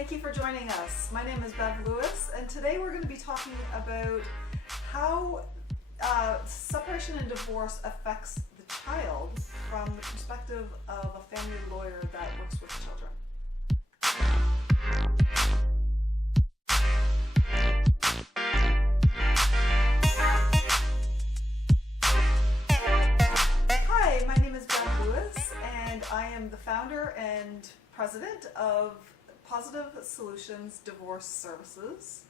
Thank you for joining us. My name is Bev Lewis, and today we're going to be talking about how separation and divorce affects the child from the perspective of a family lawyer that works with children. Hi, my name is Bev Lewis, and I am the founder and president of Positive Solutions Divorce Services,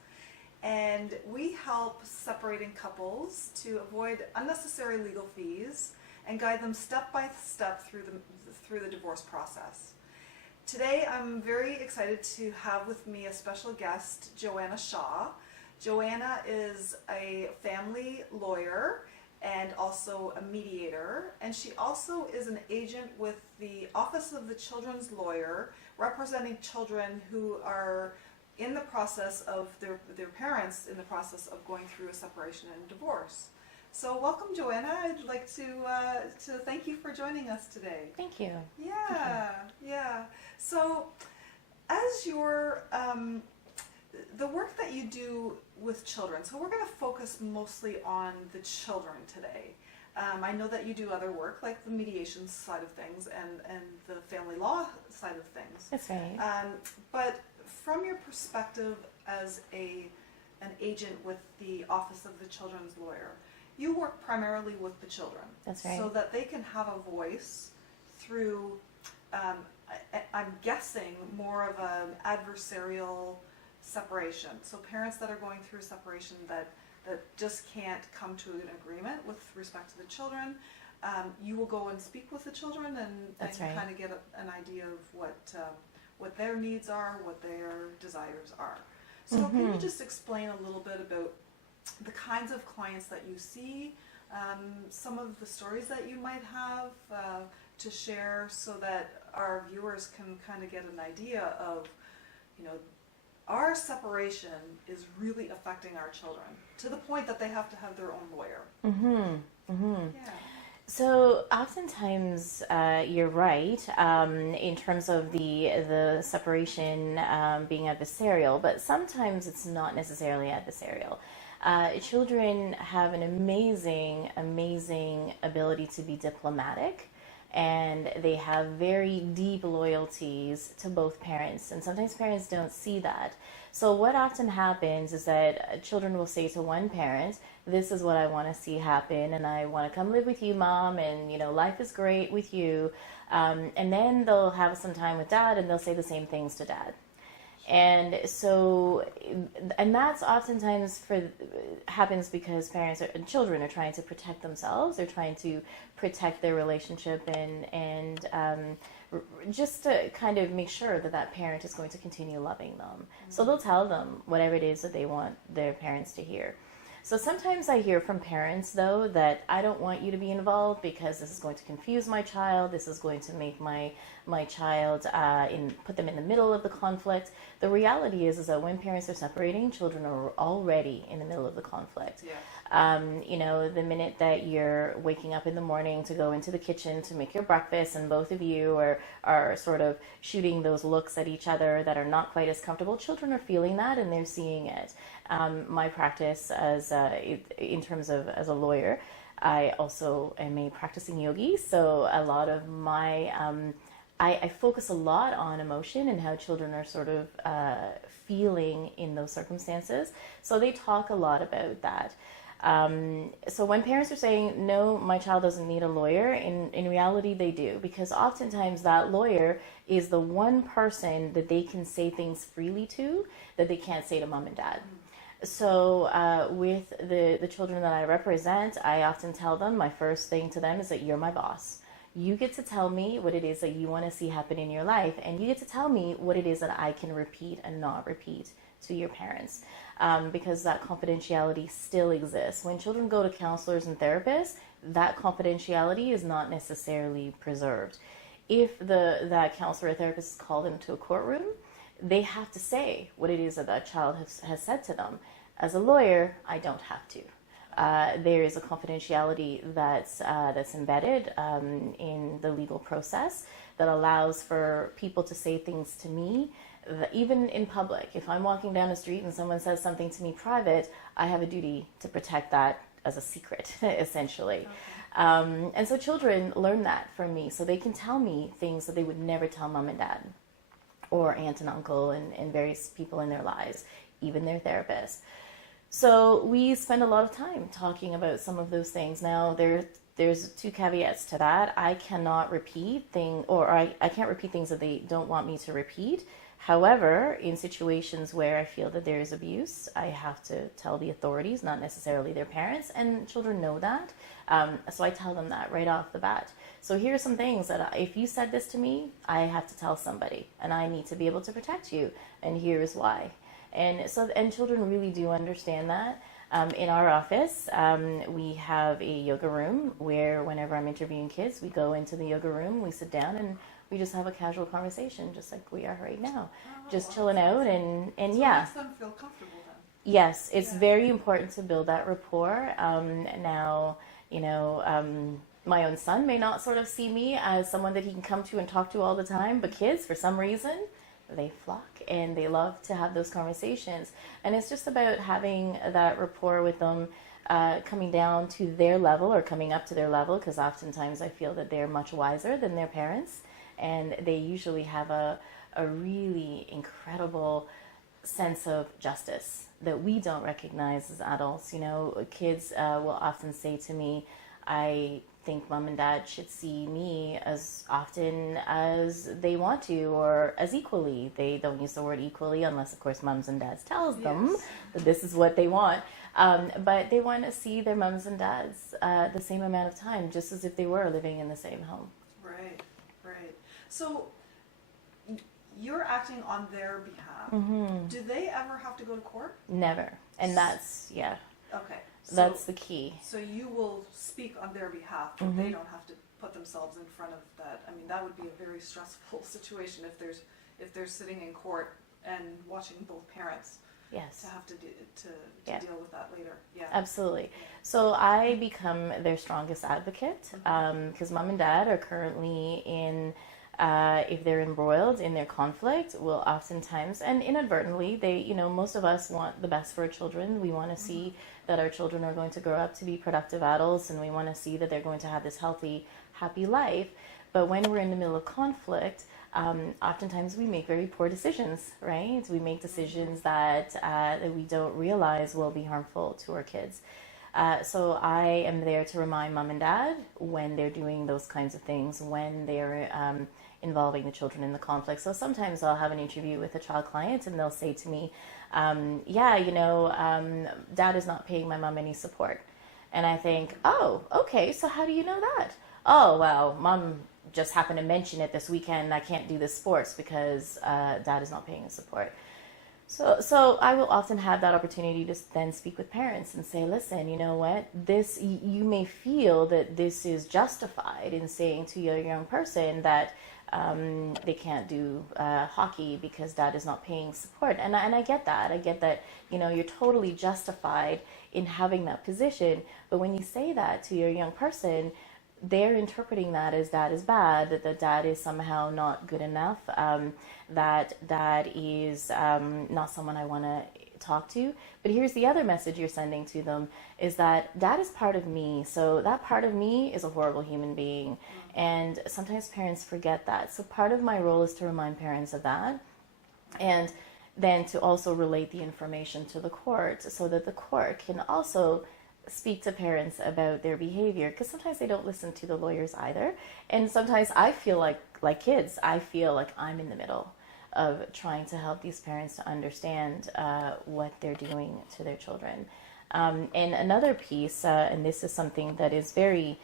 and we help separating couples to avoid unnecessary legal fees and guide them step by step through the divorce process. Today I'm very excited to have with me a special guest, Joanna Shaw. Joanna is a family lawyer and also a mediator, and she also is an agent with the Office of the Children's Lawyer, representing children who are in the process of their parents in the process of going through a separation and divorce. So welcome, Joanna. I'd like to thank you for joining us today. Thank you. Yeah. So as your the work that you do with children, so we're going to focus mostly on the children today. I know that you do other work like the mediation side of things and the family law side of things. That's right. But from your perspective as an agent with the Office of the Children's Lawyer, you work primarily with the children. That's right. So that they can have a voice through, I'm guessing, more of an adversarial separation. So parents that are going through a separation that just can't come to an agreement with respect to the children, you will go and speak with the children and right. kind of get an idea of what their needs are, what their desires are. So can you just explain a little bit about the kinds of clients that you see, some of the stories that you might have to share, so that our viewers can kind of get an idea of, our separation is really affecting our children to the point that they have to have their own lawyer. Yeah. So oftentimes you're right in terms of the separation being adversarial, but sometimes it's not necessarily adversarial. Children have an amazing ability to be diplomatic, and they have very deep loyalties to both parents, and sometimes parents don't see that. So what often happens is that children will say to one parent, this is what I want to see happen, and I want to come live with you, Mom, and life is great with you, and then they'll have some time with Dad and they'll say the same things to Dad. And so, and that's oftentimes happens because parents and children are trying to protect themselves. They're trying to protect their relationship and just to kind of make sure that parent is going to continue loving them. Mm-hmm. So they'll tell them whatever it is that they want their parents to hear. So sometimes I hear from parents, though, that I don't want you to be involved because this is going to confuse my child. This is going to make my child put them in the middle of the conflict. The reality is that when parents are separating, children are already in the middle of the conflict. Yeah. The minute that you're waking up in the morning to go into the kitchen to make your breakfast, and both of you are sort of shooting those looks at each other that are not quite as comfortable, children are feeling that and they're seeing it. My practice in terms of as a lawyer, I also am a practicing yogi, so a lot of my I focus a lot on emotion and how children are sort of feeling in those circumstances. So they talk a lot about that. So when parents are saying, no, my child doesn't need a lawyer, in reality they do, because oftentimes that lawyer is the one person that they can say things freely to that they can't say to Mom and Dad. So with the children that I represent, I often tell them, my first thing to them is that you're my boss. You get to tell me what it is that you want to see happen in your life, and you get to tell me what it is that I can repeat and not repeat to your parents, because that confidentiality still exists. When children go to counselors and therapists, that confidentiality is not necessarily preserved. If that counselor or therapist is called into a courtroom, they have to say what it is that child has said to them. As a lawyer, I don't have to. there is a confidentiality that's embedded in the legal process that allows for people to say things to me, even in public. If I'm walking down the street and someone says something to me private, I have a duty to protect that as a secret, essentially. Okay. And so children learn that from me, so they can tell me things that they would never tell mom and dad, or aunt and uncle, and various people in their lives, even their therapist. So we spend a lot of time talking about some of those things. Now, there's two caveats to that. I cannot repeat things, or I can't repeat things that they don't want me to repeat. However, in situations where I feel that there is abuse, I have to tell the authorities, not necessarily their parents, and children know that. So I tell them that right off the bat. So here are some things that if you said this to me, I have to tell somebody, and I need to be able to protect you, and here is why. And children really do understand that. In our office, we have a yoga room where whenever I'm interviewing kids, we go into the yoga room, we sit down, and we just have a casual conversation, just like we are right now, just chilling out, and so yeah. It makes them feel comfortable then. Yes, it's very important to build that rapport. Now, my own son may not sort of see me as someone that he can come to and talk to all the time, but kids, for some reason, they flock and they love to have those conversations. And it's just about having that rapport with them, coming down to their level or coming up to their level, because oftentimes I feel that they're much wiser than their parents, and they usually have a really incredible sense of justice that we don't recognize as adults. Kids will often say to me, I think mom and dad should see me as often as they want to, or as equally. They don't use the word equally unless, of course, moms and dads tells them that this is what they want. But they want to see their moms and dads the same amount of time, just as if they were living in the same home. Right. So you're acting on their behalf. Mm-hmm. Do they ever have to go to court? Never. And that's, Okay. So, that's the key. So you will speak on their behalf, but they don't have to put themselves in front of that. I mean, that would be a very stressful situation if they're sitting in court and watching both parents. Yes. To have to deal with that later. Yeah. Absolutely. So I become their strongest advocate, because mom and dad are currently in, if they're embroiled in their conflict, will oftentimes, and inadvertently, most of us want the best for our children. We want to see that our children are going to grow up to be productive adults, and we want to see that they're going to have this healthy, happy life. But when we're in the middle of conflict, oftentimes we make very poor decisions, right? We make decisions that we don't realize will be harmful to our kids. So I am there to remind mom and dad when they're doing those kinds of things, when they're involving the children in the conflict. So sometimes I'll have an interview with a child client and they'll say to me, dad is not paying my mom any support. And I think, oh, okay, so how do you know that? Oh, well, mom just happened to mention it this weekend. I can't do the sports because dad is not paying his support. So I will often have that opportunity to then speak with parents and say, listen, you know what, you may feel that this is justified in saying to your young person that they can't do hockey because dad is not paying support. And I get that. I get that, you're totally justified in having that position. But when you say that to your young person, they're interpreting that as dad is bad, that dad is somehow not good enough, that dad is not someone I want to talk to. But here's the other message you're sending to them, is that dad is part of me. So that part of me is a horrible human being. And sometimes parents forget that. So part of my role is to remind parents of that. And then to also relate the information to the court so that the court can also speak to parents about their behavior, because sometimes they don't listen to the lawyers either. And sometimes I feel like kids, I feel like I'm in the middle of trying to help these parents to understand what they're doing to their children. And another piece, and this is something that is very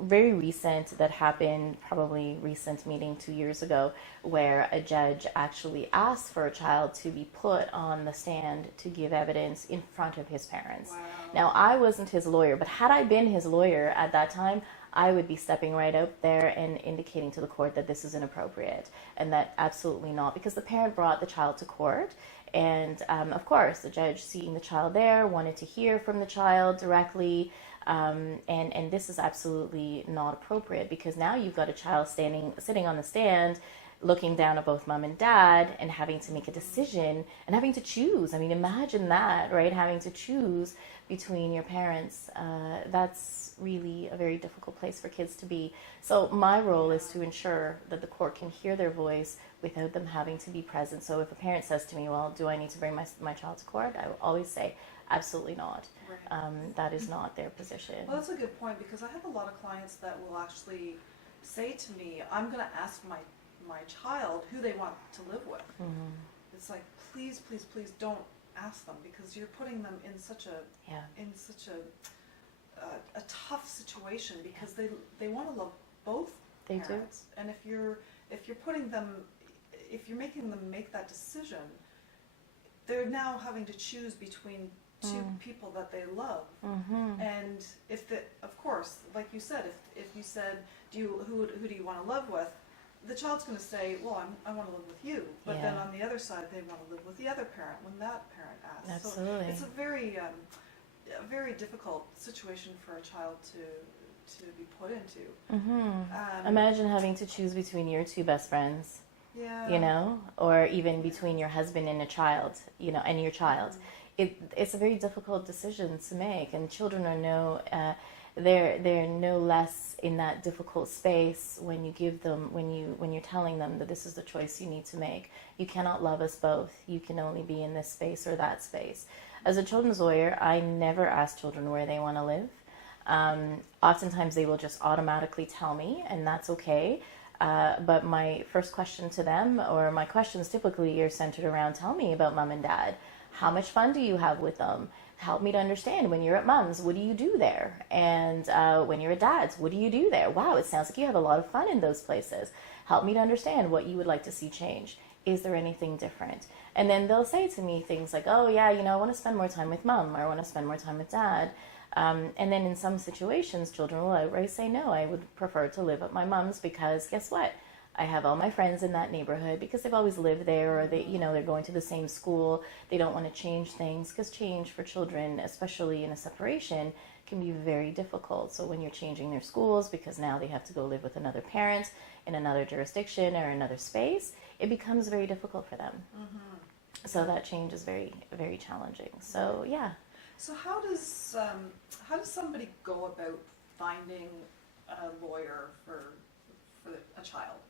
recent, that happened, probably recent, meeting 2 years ago, where a judge actually asked for a child to be put on the stand to give evidence in front of his parents. Wow. Now, I wasn't his lawyer, but had I been his lawyer at that time, I would be stepping right out there and indicating to the court that this is inappropriate and that absolutely not, because the parent brought the child to court. And of course, the judge, seeing the child there, wanted to hear from the child directly. And this is absolutely not appropriate, because now you've got a child sitting on the stand, looking down at both mom and dad and having to make a decision and having to choose. I mean, imagine that, right? Having to choose between your parents. That's really a very difficult place for kids to be. So my role is to ensure that the court can hear their voice without them having to be present. So if a parent says to me, well, do I need to bring my child to court? I will always say, absolutely not. Right. That is not their position. Well, that's a good point, because I have a lot of clients that will actually say to me, I'm going to ask my child who they want to live with. Mm-hmm. It's like, please, please, please don't ask them, because you're putting them in such a tough situation, because they want to love both They parents. do. And if you're putting them, if you're making them make that decision, they're now having to choose between two people that they love. Mm-hmm. And of course, like you said, if you said, who do you want to live with? The child's going to say, well, I want to live with you. But then on the other side, they want to live with the other parent when that parent asks. Absolutely. So it's a very difficult situation for a child to be put into. Mm-hmm. Imagine having to choose between your two best friends. Yeah. You know, or even between your husband and a child, you know, and your child. It's a very difficult decision to make, and children are they're no less in that difficult space when you give them, when you're telling them that this is the choice you need to make. You cannot love us both. You can only be in this space or that space. As a children's lawyer, I never ask children where they want to live. Oftentimes they will just automatically tell me, and that's okay. But my first question to them, or my questions typically, are centered around, tell me about mom and dad. How much fun do you have with them? Help me to understand, when you're at mom's, what do you do there? And when you're at dad's, what do you do there? Wow, it sounds like you have a lot of fun in those places. Help me to understand what you would like to see change. Is there anything different? And then they'll say to me things like, oh yeah, you know, I want to spend more time with mom, or I want to spend more time with dad. And then in some situations, children will outright say, no, I would prefer to live at my mom's, because guess what? I have all my friends in that neighborhood, because they've always lived there, or they're going to the same school. They don't want to change things, because change for children, especially in a separation, can be very difficult. So when you're changing their schools, because now they have to go live with another parent in another jurisdiction or another space, it becomes very difficult for them. Mm-hmm. So that change is very, very challenging. So yeah. So how does somebody go about finding a lawyer for a child?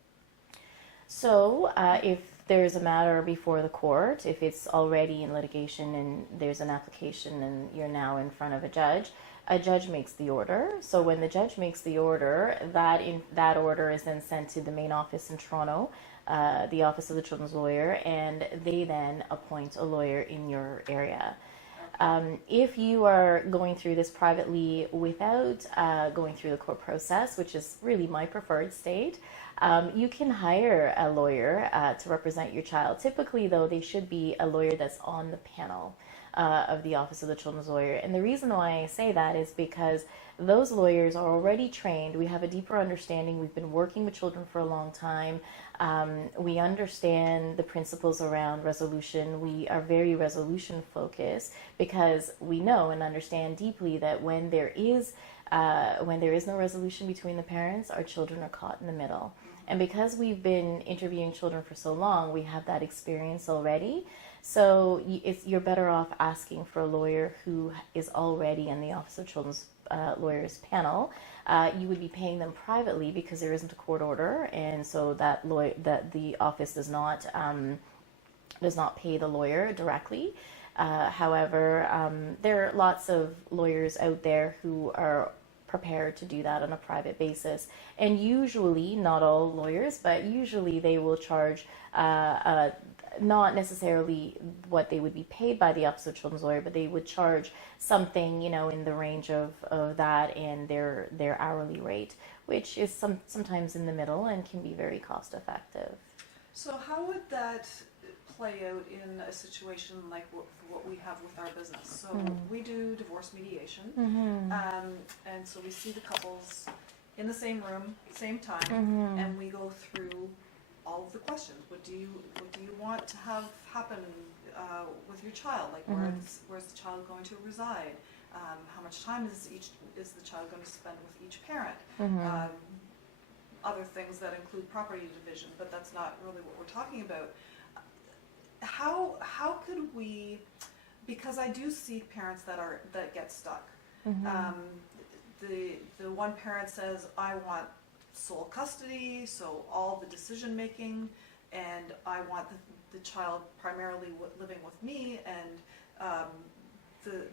So if there's a matter before the court, if it's already in litigation and there's an application and you're now in front of a judge makes the order. So when the judge makes the order, that order is then sent to the main office in Toronto, the Office of the Children's Lawyer, and they then appoint a lawyer in your area. If you are going through this privately without going through the court process, which is really my preferred state, you can hire a lawyer to represent your child. Typically, though, they should be a lawyer that's on the panel of the Office of the Children's Lawyer. And the reason why I say that is because those lawyers are already trained. We have a deeper understanding. We've been working with children for a long time. We understand the principles around resolution. We are very resolution focused, because we know and understand deeply that when there is no resolution between the parents, our children are caught in the middle. And because we've been interviewing children for so long, we have that experience already. So you're better off asking for a lawyer who is already in the Office of Children's Lawyers panel. You would be paying them privately, because there isn't a court order, and so that the office does not pay the lawyer directly. However, there are lots of lawyers out there who are prepared to do that on a private basis. And usually, not all lawyers, but usually they will charge not necessarily what they would be paid by the Office of Children's Lawyer, but they would charge something, in the range of that and their hourly rate, which is sometimes in the middle and can be very cost effective. So how would that play out in a situation like what we have with our business? So we do divorce mediation, and so we see the couples in the same room, same time, and we go through all of the questions. What do you want to have happen with your child? Like, where's the child going to reside? How much time is the child going to spend with each parent? Other things that include property division, but that's not really what we're talking about. How could we? Because I do see parents that get stuck. The one parent says, I want sole custody, so all the decision making, and I want the child primarily living with me, and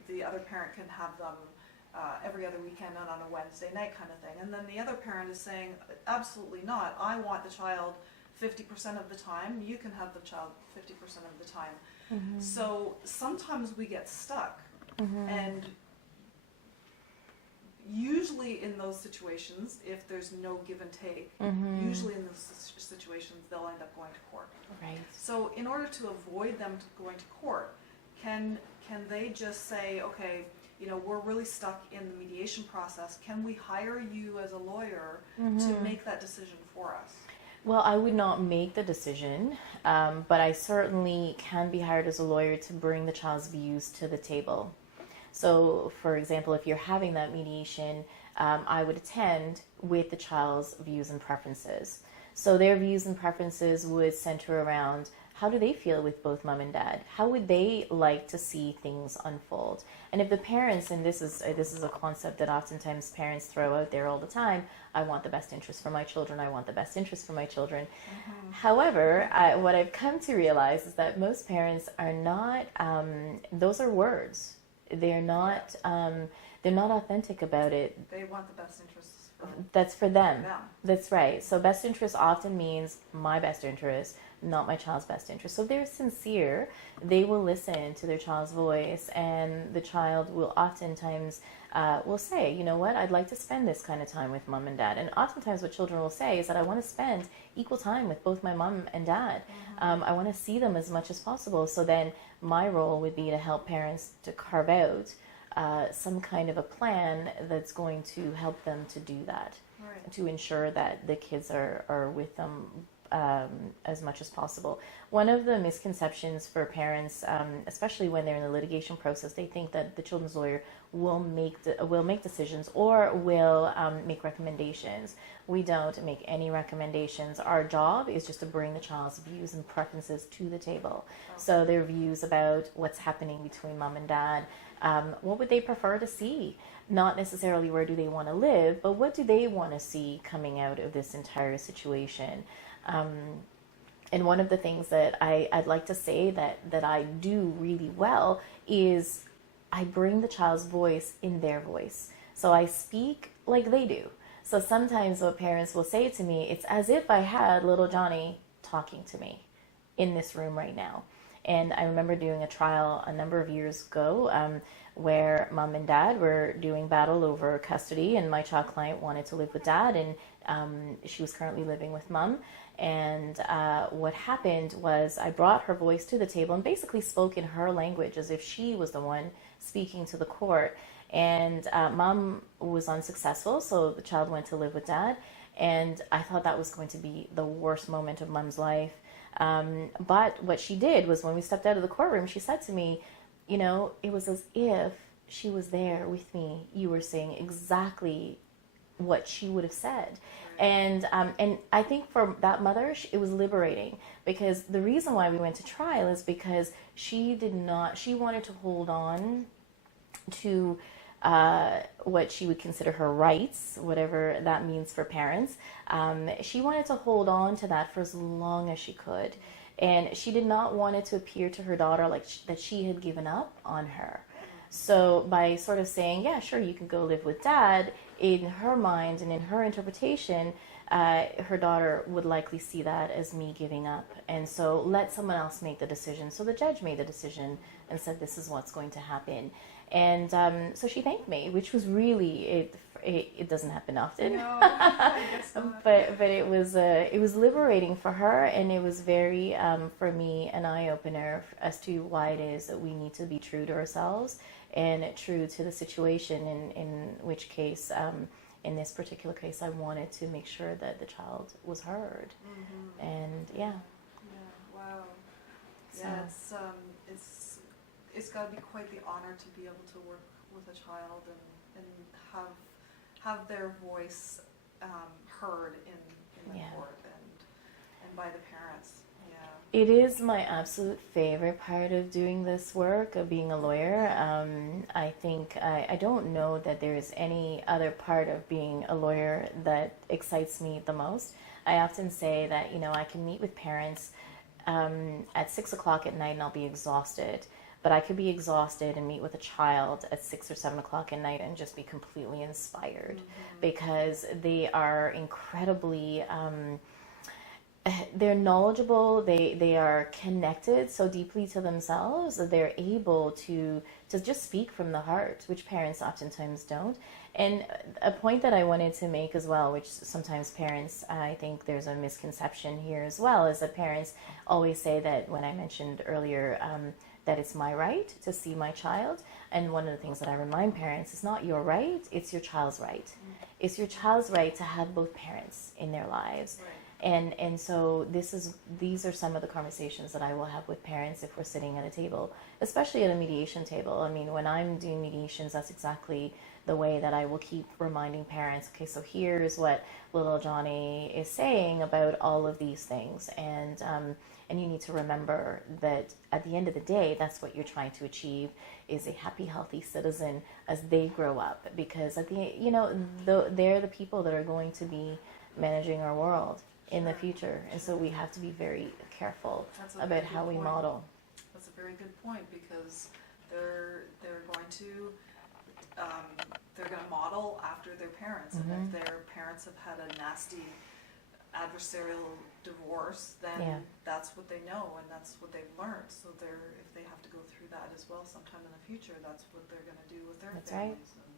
the other parent can have them every other weekend and on a Wednesday night kind of thing. And then the other parent is saying, absolutely not, I want the child 50% of the time, you can have the child 50% of the time. So sometimes we get stuck, and usually in those situations, if there's no give and take, usually in those situations they'll end up going to court. Right. So in order to avoid them going to court, can they just say, okay, we're really stuck in the mediation process, can we hire you as a lawyer to make that decision for us? Well, I would not make the decision, but I certainly can be hired as a lawyer to bring the child's views to the table. So, for example, if you're having that mediation, I would attend with the child's views and preferences. So their views and preferences would center around, how do they feel with both mom and dad? How would they like to see things unfold? And if the parents, and this is a concept that oftentimes parents throw out there all the time, I want the best interest for my children, I want the best interest for my children. However, what I've come to realize is that most parents are not, those are words. They're not authentic about it. They want the best interests. That's for them. That's right. So best interest often means my best interest, not my child's best interest. So if they're sincere, they will listen to their child's voice, and the child will oftentimes will say, you know what, I'd like to spend this kind of time with mom and dad. And oftentimes what children will say is that I want to spend equal time with both my mom and dad. I want to see them as much as possible. So then my role would be to help parents to carve out some kind of a plan that's going to help them to do that, to ensure that the kids are with them as much as possible. One of the misconceptions for parents, especially when they're in the litigation process, they think that the children's lawyer will make decisions or will make recommendations. We don't make any recommendations. Our job is just to bring the child's views and preferences to the table. So their views about what's happening between mom and dad, what would they prefer to see? Not necessarily where do they want to live, but what do they want to see coming out of this entire situation? And one of the things that I'd like to say that I do really well is I bring the child's voice in their voice. So I speak like they do. So sometimes what parents will say to me, it's as if I had little Johnny talking to me in this room right now. And I remember doing a trial a number of years ago where mom and dad were doing battle over custody, and my child client wanted to live with dad, and she was currently living with mom. And what happened was I brought her voice to the table and basically spoke in her language as if she was the one speaking to the court. And mom was unsuccessful, so the child went to live with dad. And I thought that was going to be the worst moment of mom's life. But what she did was when we stepped out of the courtroom, she said to me, you know, it was as if she was there with me. You were saying exactly what she would have said. And I think for that mother, it was liberating, because the reason why we went to trial is because she wanted to hold on to what she would consider her rights, whatever that means for parents. She wanted to hold on to that for as long as she could. And she did not want it to appear to her daughter like that she had given up on her. So by sort of saying, yeah, sure, you can go live with dad, in her mind and in her interpretation, her daughter would likely see that as me giving up. And so let someone else make the decision. So the judge made the decision and said, this is what's going to happen. And so she thanked me, which was really, it doesn't happen often. No, I guess not. but it was liberating for her, and it was very, for me, an eye-opener as to why it is that we need to be true to ourselves and true to the situation, in which case in this particular case, I wanted to make sure that the child was heard. And yeah. Wow. So. Yeah, it's got to be quite the honor to be able to work with a child and have their voice heard in the court and by the parents. Yeah. It is my absolute favorite part of doing this work, of being a lawyer. I think I don't know that there is any other part of being a lawyer that excites me the most. I often say that, I can meet with parents at 6 o'clock at night and I'll be exhausted. But I could be exhausted and meet with a child at 6 or 7 o'clock at night and just be completely inspired, because they are incredibly, they're knowledgeable, they are connected so deeply to themselves that they're able to just speak from the heart, which parents oftentimes don't. And a point that I wanted to make as well, which sometimes parents, I think there's a misconception here as well, is that parents always say that, when I mentioned earlier, that it's my right to see my child. And one of the things that I remind parents is not your right, it's your child's right. It's your child's right to have both parents in their lives. Right. And so these are some of the conversations that I will have with parents if we're sitting at a table, especially at a mediation table. I mean, when I'm doing mediations, that's exactly the way that I will keep reminding parents, okay, so here's what little Johnny is saying about all of these things. And you need to remember that at the end of the day, that's what you're trying to achieve, is a happy, healthy citizen as they grow up. Because they're the people that are going to be managing our world in the future. And so we have to be very careful about how we model. That's a very good point, because they're going to model after their parents. And if their parents have had a nasty adversarial divorce, then that's what they know and that's what they've learned. So if they have to go through that as well sometime in the future, that's what they're going to do with their families. Right. And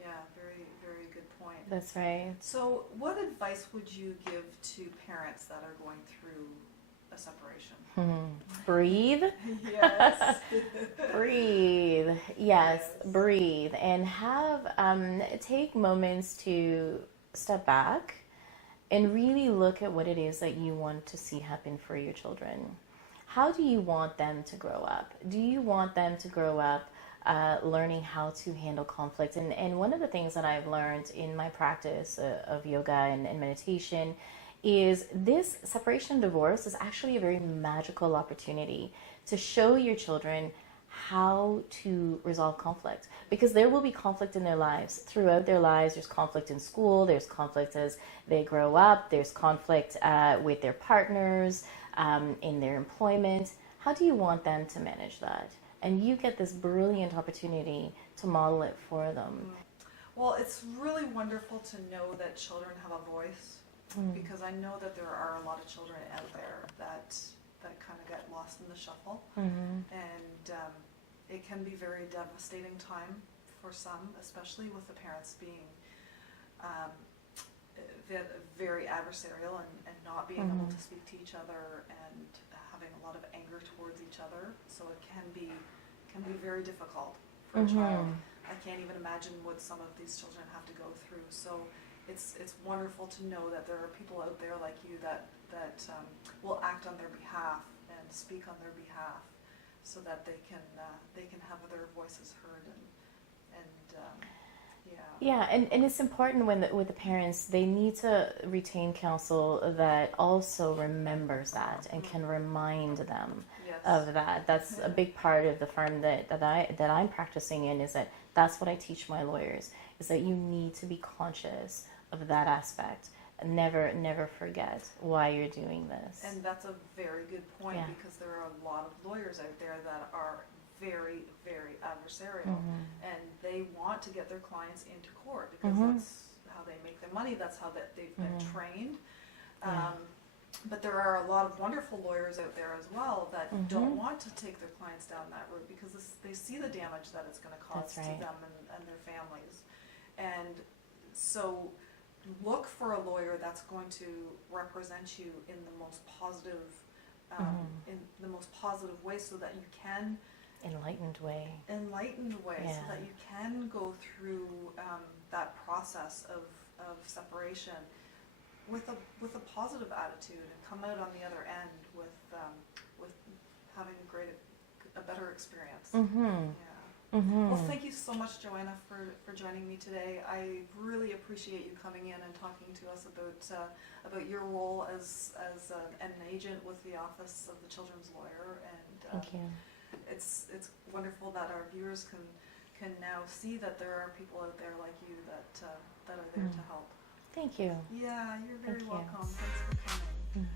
yeah, very, very good point. That's right. So what advice would you give to parents that are going through a separation? Breathe. Yes. Breathe. Yes, breathe. And take moments to step back and really look at what it is that you want to see happen for your children. How do you want them to grow up? Do you want them to grow up learning how to handle conflict? And one of the things that I've learned in my practice of yoga and meditation is this separation and divorce is actually a very magical opportunity to show your children how to resolve conflict, because there will be conflict in their lives. Throughout their lives, there's conflict in school, there's conflict as they grow up, there's conflict with their partners, in their employment. How do you want them to manage that? And you get this brilliant opportunity to model it for them. Well, it's really wonderful to know that children have a voice, because I know that there are a lot of children out there that kind of get lost in the shuffle. And it can be very devastating time for some, especially with the parents being very adversarial and not being able to speak to each other and having a lot of anger towards each other. So it can be very difficult for a child. I can't even imagine what some of these children have to go through. So it's wonderful to know that there are people out there like you that will act on their behalf and speak on their behalf, so that they can have their voices heard and it's important with the parents, they need to retain counsel that also remembers that and can remind them of that. That's a big part of the firm that I'm practicing in, is that's what I teach my lawyers, is that you need to be conscious of that aspect. Never forget why you're doing this. And that's a very good point, because there are a lot of lawyers out there that are very, very adversarial, and they want to get their clients into court because that's how they make their money, that's how they've been trained. But there are a lot of wonderful lawyers out there as well that don't want to take their clients down that route, because they see the damage that it's going to cause to them and their families. And so look for a lawyer that's going to represent you in the most positive way, so that you can enlightened way, so that you can go through that process of separation with a positive attitude and come out on the other end with having a better experience. Mm-hmm. Yeah. Mm-hmm. Well, thank you so much, Joanna, for joining me today. I really appreciate you coming in and talking to us about your role as an agent with the Office of the Children's Lawyer, and Thank you. it's wonderful that our viewers can now see that there are people out there like you that are there to help. Thank you. Yeah, you're very Thank you. welcome. Thanks for coming.